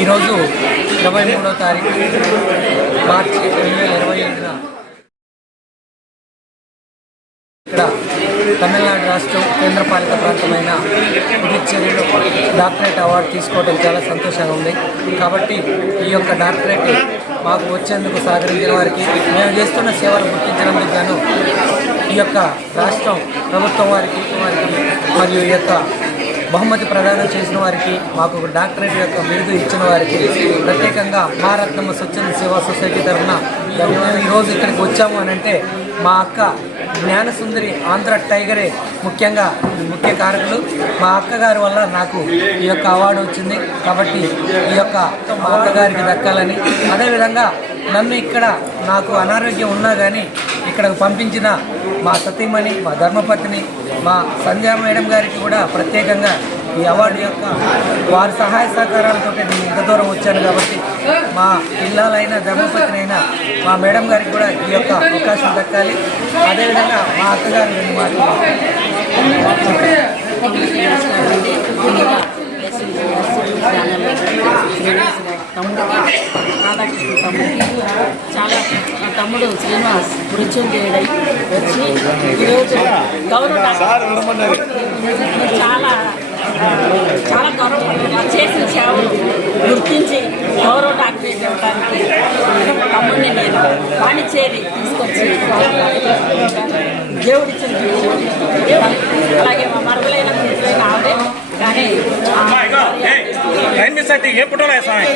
ఈరోజు ఇరవై మూడో తారీఖు మార్చి రెండు వేల ఇరవై ఐదున ఇక్కడ తమిళనాడు రాష్ట్రం కేంద్రపాలిత ప్రాంతమైన పుదుచ్చేరిలో డాక్టరేట్ అవార్డు తీసుకోవడం చాలా సంతోషంగా ఉంది. కాబట్టి ఈ యొక్క డాక్టరేట్ మాకు వచ్చేందుకు సహకరించిన వారికి మేము చేస్తున్న సేవలు గుర్తించడం గాను ఈ యొక్క రాష్ట్రం ప్రభుత్వం వారికి వారికి మరియు ఈ యొక్క బహుమతి ప్రదానం చేసిన వారికి మాకు ఒక డాక్టరేట్ యొక్క బిరుదు ఇచ్చిన వారికి ప్రత్యేకంగా మహారత్నమ్మ స్వచ్ఛంద సేవా సొసైటీ తరఫున మేము ఈరోజు ఇక్కడికి వచ్చాము అని అంటే మా అక్క జ్ఞానసుందరి ఆంధ్ర టైగరే ముఖ్యంగా ముఖ్య కారకులు. మా అక్కగారి వల్ల నాకు ఈ యొక్క అవార్డు వచ్చింది. కాబట్టి ఈ యొక్క మా అక్కగారికి దక్కాలని. అదేవిధంగా నన్ను ఇక్కడ నాకు అనారోగ్యం ఉన్నా కానీ ఇక్కడకు పంపించిన మా సతీమణి మా ధర్మపత్ని మా సంధ్యా మేడం గారికి కూడా ప్రత్యేకంగా ఈ అవార్డు యొక్క వారి సహాయ సహకారాలతో నేను ఇంత దూరం వచ్చాను కాబట్టి మా పిల్లలైన ధర్మపత్ని అయినా మా మేడం గారికి కూడా ఈ యొక్క అవకాశం దక్కాలి. అదేవిధంగా మా అత్తగారు రెండు మాటలు తమ్ముడు రాధాకృష్ణ తమ్ముడికి చాలా తమ్ముడు శ్రీనివాస్ మృత్యుంజయుడై వచ్చి ఈరోజు గౌరవ చాలా చాలా గౌరవ చేసిన సేవలు గుర్తించి గౌరవ డాక్టరేట్ ఇవ్వడానికి తమ్ముడిని నేను పాండిచేరి తీసుకొచ్చి దేవుడిచ్చిన అలాగే మా మరుగులైన सकती है ये पुटोला ऐसा है।